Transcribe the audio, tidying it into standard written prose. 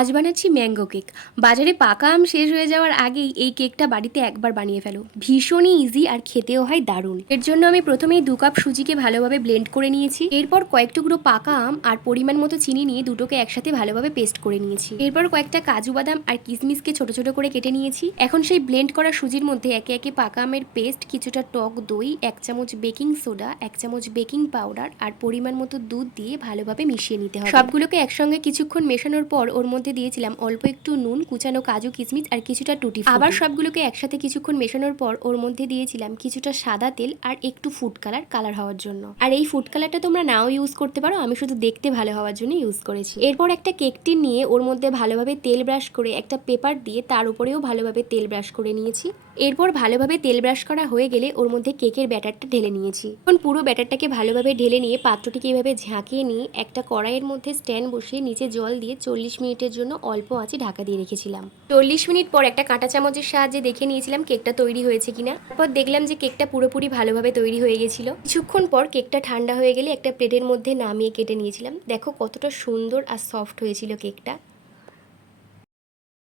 আজ বানাচ্ছি mango cake. বাজারে পাকা আম শেষ হয়ে যাওয়ার আগেই এই কেকটা বাড়িতে একবার বানিয়ে ফেলো। ভীষণই ইজি আর খেতেও হয় দারুণ। এর জন্য আমি প্রথমেই 2 কাপ সুজিকে ভালোভাবে ব্লেন্ড করে নিয়েছি। এরপর কয়েক টুকরো পাকা আম আর পরিমাণ মতো চিনি নিয়ে দুটোকে একসাথে ভালোভাবে পেস্ট করে নিয়েছি। এরপর কয়েকটা কাজু বাদাম আর কিশমিশকে ছোট ছোট করে কেটে নিয়েছি। এখন সেই ব্লেন্ড করা সুজির মধ্যে একে একে পাকা আমের পেস্ট, কিছুটা টক দই, 1 চামচ বেকিং সোডা, 1 চামচ বেকিং পাউডার আর পরিমাণ মতো দুধ দিয়ে ভালোভাবে মিশিয়ে নিতে হবে। সবগুলোকে একসঙ্গে কিছুক্ষণ মেশানোর পর ওর মধ্যে দিয়েছিলাম অল্প একটু নুন, কুচানো কাজু কিশমিশ আর কিছুটা টুটি ফ্রুটি। আবার সবগুলোকে একসাথে কিছুক্ষণ মেশানোর পর ওর মধ্যে দিয়েছিলাম কিছুটা সাদা তেল আর একটু ফুড কালার হওয়ার জন্য। আর এই ফুড কালারটা তোমরা নাও ইউজ করতে পারো, আমি শুধু দেখতে ভালো হওয়ার জন্য ইউজ করেছি। এরপর একটা কেক টিন নিয়ে ওর মধ্যে ভালোভাবে তেল ব্রাশ করে একটা পেপার দিয়ে তার উপরেও ভালোভাবে তেল ব্রাশ করে নিয়েছি। এরপর ভালোভাবে তেল ব্রাশ করা হয়ে গেলে ওর মধ্যে কেকের ব্যাটারটা ঢেলে নিয়েছি। এখন পুরো ব্যাটারটাকে ভালোভাবে ঢেলে নিয়ে পাত্রটিকে এভাবে ঝাঁকিয়ে নিয়ে একটা কড়াইয়ের মধ্যে স্ট্যান্ড বসিয়ে নিচে জল দিয়ে 40 মিনিটের জন্য অল্প আঁচে ঢাকা দিয়ে রেখেছিলাম। 40 মিনিট পর একটা কাঁটা চামচের সাহায্যে দেখে নিয়েছিলাম কেকটা তৈরি হয়েছে কিনা। তারপর দেখলাম যে কেকটা পুরোপুরি ভালোভাবে তৈরি হয়ে গেছিল। কিছুক্ষণ পর কেকটা ঠান্ডা হয়ে গেলে একটা প্লেটের মধ্যে নামিয়ে কেটে নিয়েছিলাম। দেখো কতটা সুন্দর আর সফট হয়েছিল কেকটা।